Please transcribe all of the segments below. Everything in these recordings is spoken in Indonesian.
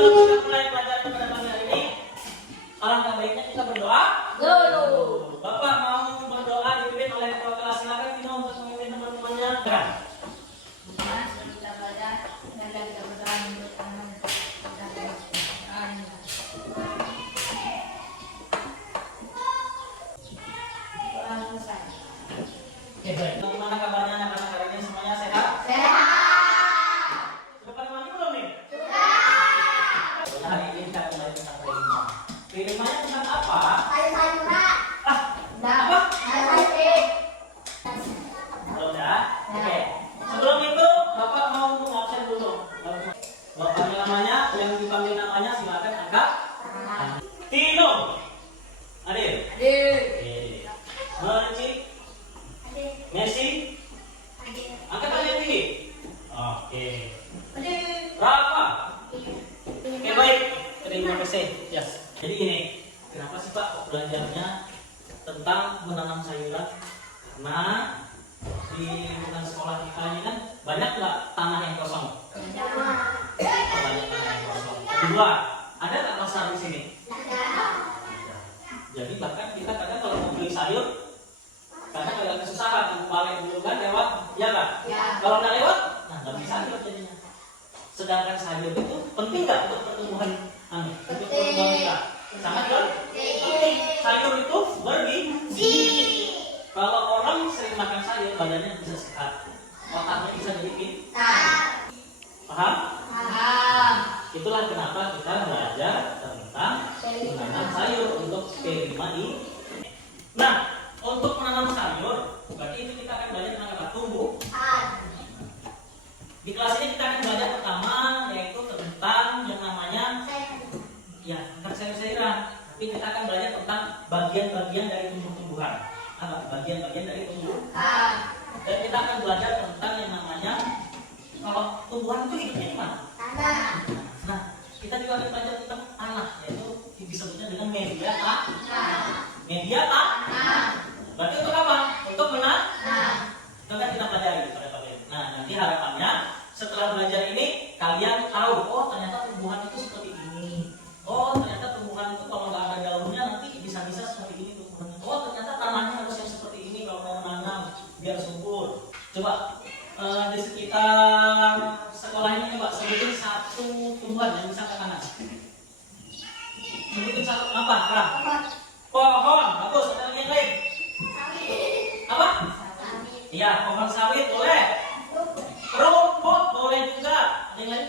sebelum kita mulai pelajaran pada pagi hari ini, alangkah baiknya kita berdoa dulu. Bapak mau berdoa dipimpin oleh ketua kelas. Silakan Tino untuk memimpin teman-temannya. Kita belajar dan kita berdoa menurut Tuhan. Oke, baik. Bagaimana kabarnya anak-anak hari ini, semuanya sehat? Sehat. Sudah pada mandi belum nih? Sudah. Hari ini kita kembali tentang keilmuan. Keilmuannya tentang apa? Sayur-sayuran. Apa? Sayur-sayuran. Sudah. Oke. Sebelum itu, Bapak mau absen dulu. Bapak namanya, yang dipanggil namanya silakan angkat. Tino. Adil. Oke. Merci. Messi. Angkat tangan yang tinggi. Oke. Rafa. Oke, baik. Terima kasih. Ya. Jadi ini, kenapa sih Pak belajarnya tentang menanam sayuran? Karena di lingkungan sekolah kita ini kan banyak nggak tanah yang kosong? Banyak tanah yang kosong. Kedua, ada nggak pasar di sini? Jadi bahkan kita kadang kalau mau beli sayur, kadang agak kesusahan, balik dulu kan lewat, ya kan? Kalau nggak lewat, nah nggak bisa sayur jadinya. Sedangkan sayur itu penting nggak untuk pertumbuhan, untuk pertumbuhan kita? Sangat kan? Penting. Sayur itu bergizi. Kalau orang sering makan sayur, badannya bisa sehat, otaknya bisa jadi pintar. Paham? Itulah kenapa kita belajar tentang menanam sayur untuk P5 ini. Nah, untuk menanam sayur, berarti itu kita akan belajar tentang apa? Tumbuhan. Di kelas ini kita akan belajar pertama, yaitu tentang yang namanya tentang sayur-sayuran. Tapi kita akan belajar tentang bagian-bagian dari tumbuh-tumbuhan. Bagian-bagian dari tumbuhan. Dan kita akan belajar tentang yang namanya, kalau tumbuhan itu hidupnya di mana? Tanah. Nah, kita juga akan belajar tentang tanah, yaitu disebutnya dengan media tanah. Media tanah. Berarti untuk apa? Untuk menanam. Itu kan kita pelajari pada pagi ini. Nah, nanti harapannya setelah belajar ini kalian tahu, oh ternyata tumbuhan itu seperti ini. Oh ternyata tumbuhan itu kalau nggak ada daunnya nanti bisa-bisa seperti ini tumbuhannya. Oh ternyata tanahnya harus yang seperti ini kalau mau menanam biar subur. Coba di sekitar sekolah ini coba sebutin satu tumbuhan yang bisa ke tanah. Sebutin satu apa? Pohon. Bagus. Ada lagi yang lain? Apa? Iya, pohon sawit boleh. Rumput boleh juga. Ada yang lain?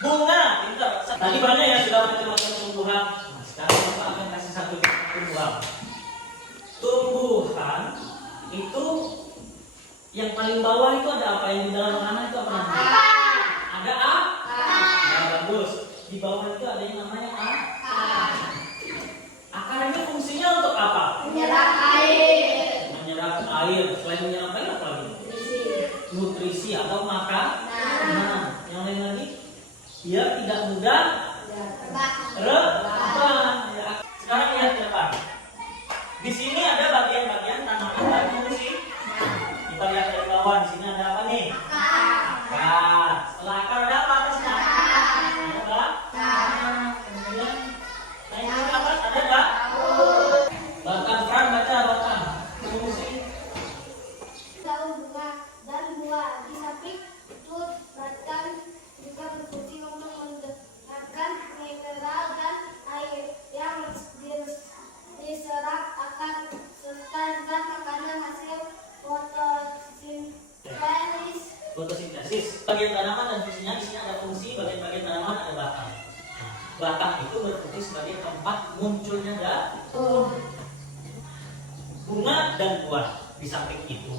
Bunga. Pintar. Tadi banyak ya sudah macam-macam tumbuhan. Nah, sekarang Bapak akan kasih satu tumbuhan. Tumbuhan itu yang paling bawah itu ada apa? Yang di dalam tanah itu apa namanya? Ada apa? Nah, bagus. Di bawah itu ada yang namanya akar. Akar ini fungsinya untuk apa? Menyerap air. Menyerap air. Selain menyerap air apa lagi? Nutrisi atau makan. Nah, yang lain lagi? Dia tidak mudah rebah. Sekarang lihat ke depan. Di sini ada bagian-bagian tanaman dan fungsi. Kita lihat dari bawah. Di sini ada apa nih? Akar. Setelah akar ada apa atasnya? Kemudian naik ke atas ada nggak? Bahkan Fran baca bahkan fungsi daun bunga dan buah. Di samping itu batang juga berfungsi untuk mendengarkan mineral dan air yang diserap akan serta dan makanan hasil fotosintesis. Bagian tanaman dan fungsinya di sini ada fungsi, bagian-bagian tanaman ada batang. Nah, batang itu berfungsi sebagai tempat munculnya daun, bunga dan buah. Di samping itu,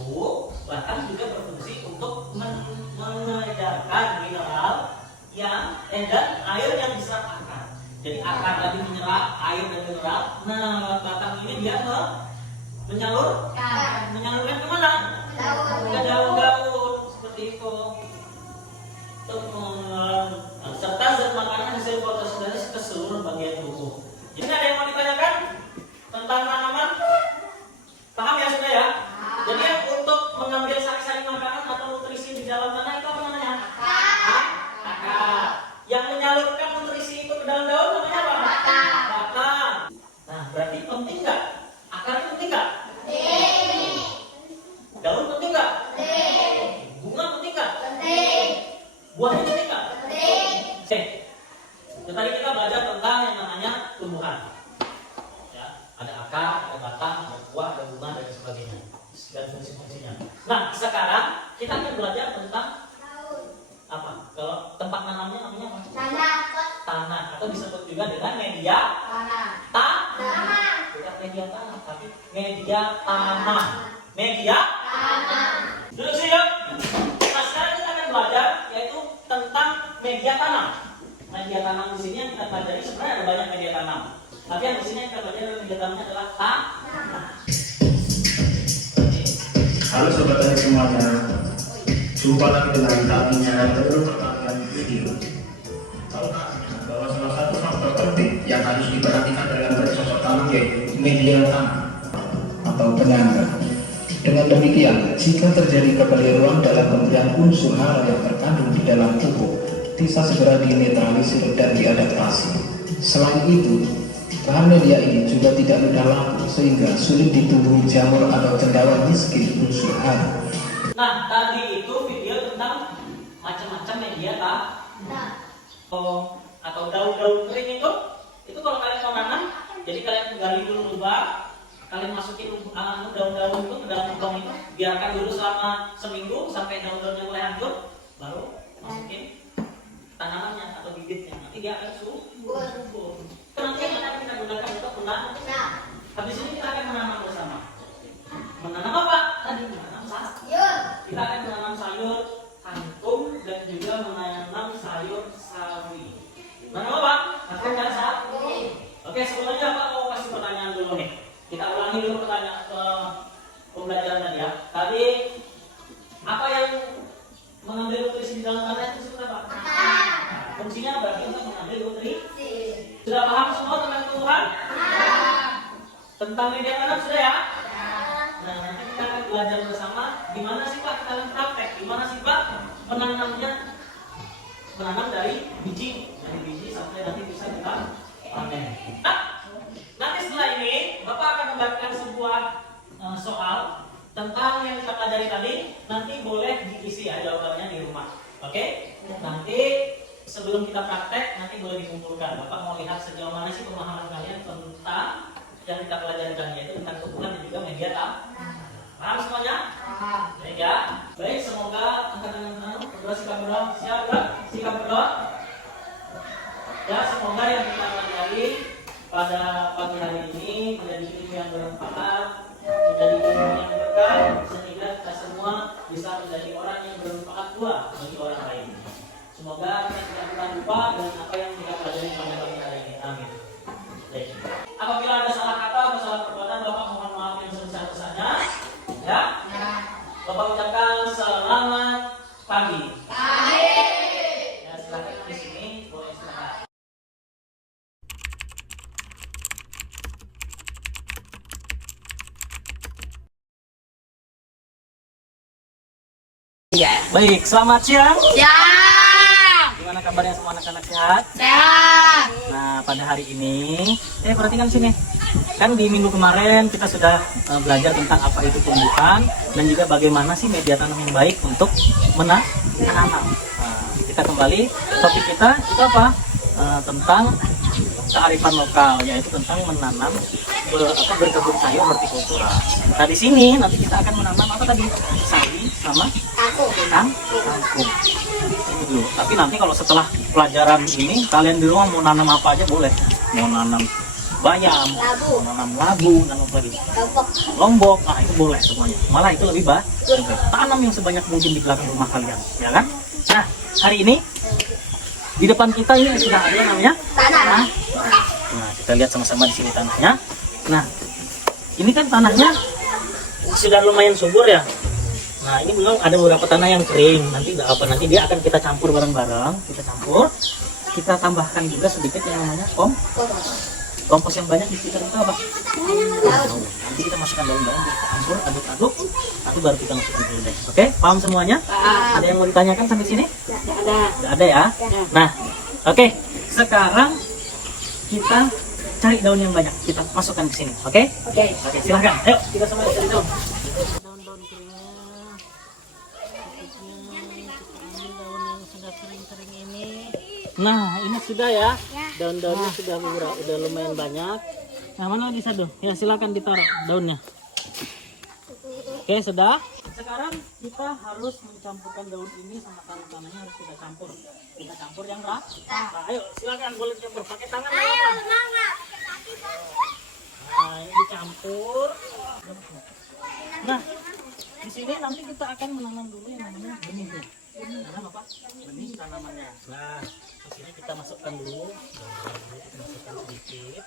batang juga berfungsi untuk mengedarkan mineral dan air yang diserap akar. Jadi akar tadi menyerap air dan mineral. Nah, batang ini dia menyalurkan kemana? Ke daun-daun seperti itu. Serta zat makanan hasil fotosintesis ke seluruh bagian tubuh. Jadi ada yang mau ditanyakan tentang tanaman? Paham ya sudah ya? Jadi untuk mengambil sari-sari makanan atau nutrisi di dalam tanah itu apa namanya? Akar. Buahnya jadi nggak? Jadi. Oke. Tadi kita belajar tentang yang namanya tumbuhan. Ya, ada akar, ada batang, ada buah, ada bunga dan sebagainya. Dan fungsi-fungsinya. Nah, sekarang kita akan belajar tentang apa? Kalau tempat nanamnya namanya apa? Tanah, atau disebut juga dengan media tanah. Bukan media tanah, tapi media tanah. Media duduk sini yuk. Nah, sekarang kita akan belajar yaitu tentang media tanam. Media tanam di sini yang kita pelajari sebenarnya ada banyak media tanam. Tapi yang di sini yang kita pelajari media tanamnya adalah tanah. Halo sobat tani semuanya, jumpa lagi dengan kaminya Guru Pertanian Video. Tahukah bahwa salah satu faktor penting yang harus diperhatikan dalam bercocok tanam yaitu media tanam atau penyangga. Dengan demikian, jika terjadi kekeliruan dalam pemberian unsur hara yang terkandung di dalam pupuk, bisa segera dinetralisir dan diadaptasi. Selain itu, bahan media ini juga tidak mudah laku sehingga sulit ditumbuhi jamur atau cendawan miskin unsur hara. Nah, tadi itu video tentang macam-macam media tanam. Atau daun-daun kering itu kalau kalian mau nanam, jadi kalian gali dulu lubang, kalian masukin daun-daun itu ke dalam lubang itu, biarkan dulu selama seminggu sampai daun-daunnya mulai hancur, baru masukin tanamannya atau bibitnya. Nanti dia akan subur. Nanti yang akan kita gunakan untuk menanam. Habis ini kita akan menanam bersama. Menanam apa? Tadi menanam sayur. Kita akan menanam sayur kangkung dan juga menanam sayur sawi. Menanam apa? Akan ada sawi. Oke, sebelumnya Pak mau kasih pertanyaan dulu nih. Kita ulangi dulu pertanyaan pembelajaran tadi ya. Tadi apa yang mengambil nutrisi di dalam tanah itu disebut apa? Fungsinya berarti untuk mengambil nutrisi. Sudah paham semua tentang tumbuhan? Tentang media tanam sudah ya? Nah, nanti kita akan belajar bersama gimana sih Pak kita akan praktek, gimana sih Pak menanamnya, menanam dari biji sampai nanti bisa kita panen. Nah, nanti setelah ini Bapak akan membuatkan sebuah soal tentang yang kita pelajari tadi, nanti boleh diisi ya jawabannya di rumah. Oke? Nanti sebelum kita praktek, nanti boleh dikumpulkan. Bapak mau lihat sejauh mana sih pemahaman kalian tentang yang kita pelajari tadi, yaitu tentang tumbuhan dan juga media tanam. Paham semuanya? Baik ya. Baik, semoga angkatan berdoa sikap berdoa. Siap enggak? Sikap berdoa. Ya, semoga yang kita pelajari pada pagi hari ini menjadi ilmu yang bermanfaat, menjadi ilmu yang berkah, sehingga kita semua bisa menjadi orang yang bermanfaat pula bagi orang lain. Semoga kita tidak pernah lupa dengan apa yang kita pelajari pada pagi hari ini. Amin. Baik. Apabila ada salah kata atau salah perbuatan, Bapak mohon maaf yang sebesar-besarnya. Ya. Bapak ucapkan selamat pagi. Ya, silakan di sini boleh istirahat. Baik, selamat siang. Gimana kabarnya semua anak-anak sehat? Nah, pada hari ini, perhatikan sini. Kan di minggu kemarin kita sudah belajar tentang apa itu tumbuhan dan juga bagaimana sih media tanam yang baik untuk menanam. Kita kembali topik kita itu apa? Tentang kearifan lokal, yaitu tentang menanam berkebun sayur hortikultura. Nah, di sini nanti kita akan menanam apa tadi? Sawi sama kangkung. Dulu. Tapi nanti kalau setelah pelajaran ini kalian di rumah mau nanam apa aja boleh. Mau nanam bayam, mau nanam labu, nanam apa lagi? Lombok. Ah, itu boleh semuanya. Malah itu lebih baik. Tanam yang sebanyak mungkin di belakang rumah kalian, ya kan? Nah, hari ini di depan kita ini sudah ada yang namanya tanah. Nah, kita lihat sama-sama di sini tanahnya. Nah, ini kan tanahnya sudah lumayan subur ya. Nah, ini belum ada beberapa tanah yang kering. Nanti dia akan kita campur bareng-bareng. Kita tambahkan juga sedikit yang namanya kompos yang banyak di sekitar itu apa? Nanti kita masukkan daun-daun, kita campur, aduk-aduk, nanti baru kita masukkan dulu deh. Oke, paham semuanya? Ada yang mau ditanyakan sampai sini? Tidak ada ya? Nah, oke. Sekarang kita cari daun yang banyak, kita masukkan ke sini. Oke, silahkan. Ayo, kita semua cari daun. Daun-daun keringnya, kita ambil daun yang sudah kering Nah, ini sudah ya. Daun-daunnya sudah udah lumayan banyak. Nah, mana bisa dong? Ya, silakan ditaruh daunnya. Oke, sudah. Sekarang kita harus mencampurkan daun ini sama tanah-tanahnya, harus kita campur. Kita campur yang rata. Nah, ayo silakan boleh campur pakai tangan. Ayo, semangat. Nah, ini dicampur. Nah, di sini nanti kita akan menanam dulu yang namanya benih. Tanam apa? Benih tanamannya. Nah, di sini kita masukkan dulu. Kita masukkan sedikit.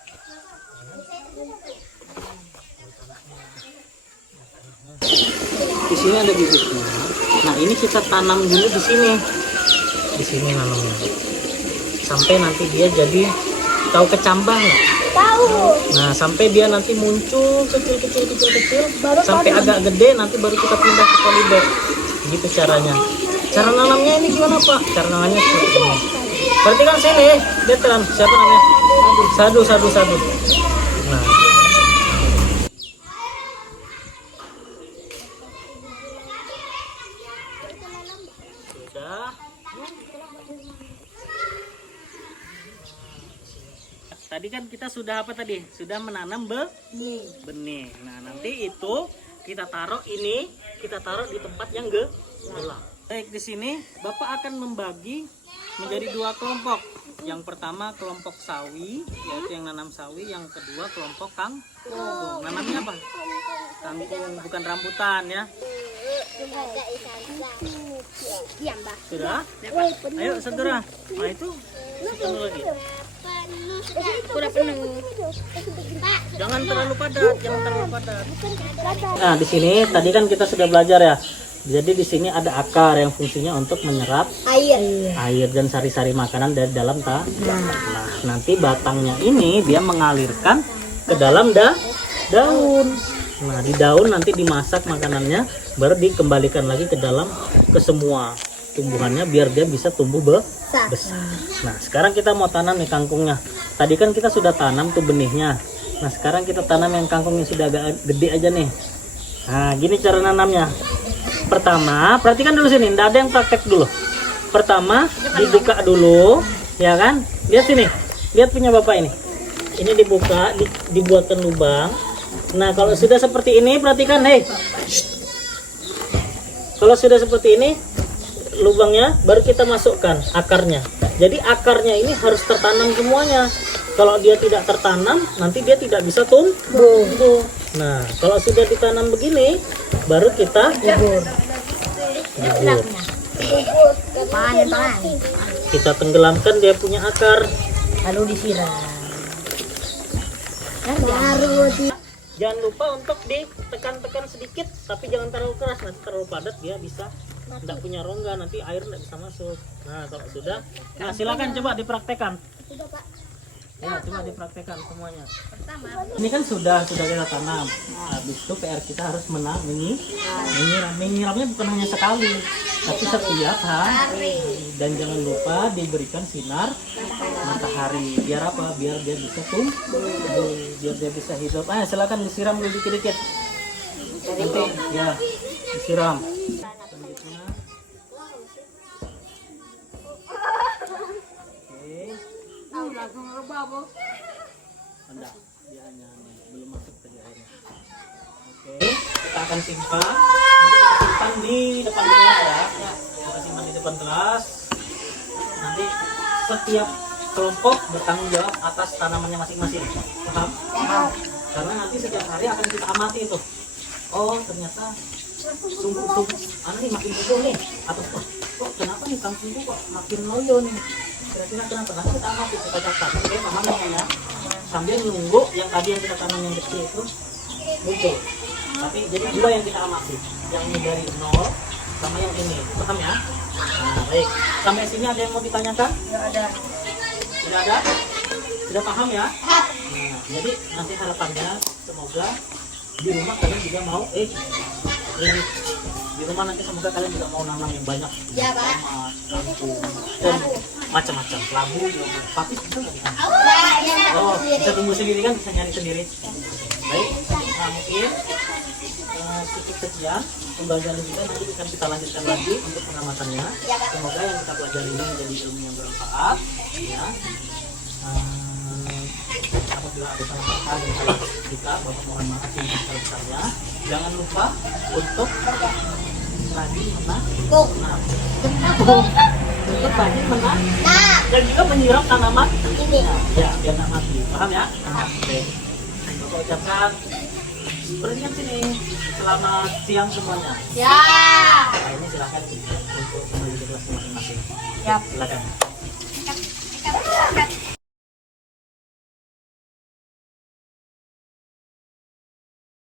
Di sini ada bibitnya. Nah, ini kita tanam dulu di sini. Di sini nanamnya. Sampai nanti dia jadi, tahu kecambah nggak? Tahu. Nah, sampai dia nanti muncul kecil, sampai agak gede, nanti baru kita pindah ke polybag. Gitu caranya. Cara nanamnya ini gimana, Pak? Cara nanamnya seperti ini. Perhatikan sini, lihat kan, siapa namanya? Sadu. Nah. Sudah. Tadi kan kita sudah apa tadi? Sudah menanam benih. Nah, nanti itu kita taruh ini, kita taruh di tempat yang gelap. Baik, di sini Bapak akan membagi menjadi 2 kelompok. Yang pertama kelompok sawi, yaitu yang nanam sawi. Yang kedua kelompok kangkung. Nanamnya apa? Kangkung, bukan rambutan ya. Sudah? Ayo segera. Nah, itu satu lagi. Jangan terlalu padat. Nah, di sini tadi kan kita sudah belajar ya. Jadi di sini ada akar yang fungsinya untuk menyerap air dan sari-sari makanan dari dalam tanah. Nah, nanti batangnya ini dia mengalirkan ke dalam daun. Nah, di daun nanti dimasak makanannya, baru dikembalikan lagi ke dalam ke semua tumbuhannya biar dia bisa tumbuh besar. Nah, sekarang kita mau tanam nih kangkungnya. Tadi kan kita sudah tanam tuh benihnya. Nah, sekarang kita tanam yang kangkung yang sudah agak gede aja nih. Nah, gini cara nanamnya. Pertama, perhatikan dulu sini, nggak ada yang praktek dulu. Pertama, dibuka dulu, ya kan? Lihat sini, lihat punya Bapak ini. Ini dibuka, dibuatkan lubang. Nah, kalau sudah seperti ini, perhatikan, kalau sudah seperti ini, lubangnya baru kita masukkan akarnya. Jadi akarnya ini harus tertanam semuanya. Kalau dia tidak tertanam, nanti dia tidak bisa tumbuh. Nah, kalau sudah ditanam begini, baru kita kubur. Kita tenggelamkan dia punya akar. Lalu disiram. Jangan lupa untuk ditekan-tekan sedikit, tapi jangan terlalu keras. Nanti terlalu padat dia bisa tidak punya rongga, nanti air tidak bisa masuk. Nah, kalau sudah, nah silakan coba dipraktekkan. Ya, coba dipraktekkan semuanya. Ini kan sudah kita tanam. Habis itu PR kita harus menyiramnya bukan hanya sekali, tapi setiap hari. Dan jangan lupa diberikan sinar matahari. Biar apa? Biar dia bisa tumbuh, biar dia bisa hidup. Silakan disiram dulu dikit-dikit. Nanti ya disiram. Enggak, dia hanya belum masuk tadi airnya. Oke, kita akan simpan. Nanti kita simpan di depan kelas ya. Kita simpan di depan kelas. Nanti setiap kelompok bertanggung jawab atas tanamannya masing-masing. Paham? Karena nanti setiap hari akan kita amati itu. Oh, ternyata sungguh nih makin subur nih. Atau kok kenapa nih kangkungku kok makin loyo nih? Kira-kira kenapa? Nanti kita amati, kita catat. Oke, paham ya? Sambil nunggu yang tadi yang kita tanam yang kecil itu muncul. Tapi jadi 2 yang kita amati, yang ini dari 0 sama yang ini, paham ya? Nah, baik. Sampai sini ada yang mau ditanyakan? Tidak ada. Tidak ada? Sudah paham ya? Nah, jadi nanti harapannya semoga di rumah kalian juga mau di rumah nanti semoga kalian juga mau nanam yang banyak. Ya, Pak. Kangkung dan macam-macam, labu, pakis bisa nggak bisa? Oh, bisa tumbuh sendiri kan, bisa nyari sendiri. Baik, nah mungkin cukup sekian pembelajaran kita, nanti akan kita lanjutkan lagi untuk pengamatannya. Semoga yang kita pelajari ini menjadi ilmu yang bermanfaat ya. Apabila ada salah kata dan salah kita, Bapak mohon maaf yang sebesar-besarnya. Jangan lupa untuk rajin menabung, untuk rajin menabung dan juga menyiram tanaman ini ya, biar nggak mati. Paham ya? Oke. Bapak ucapkan berhenti sini. Selamat siang semuanya. Ya. Nah, ini silakan untuk kembali ke kelas masing-masing. Silakan.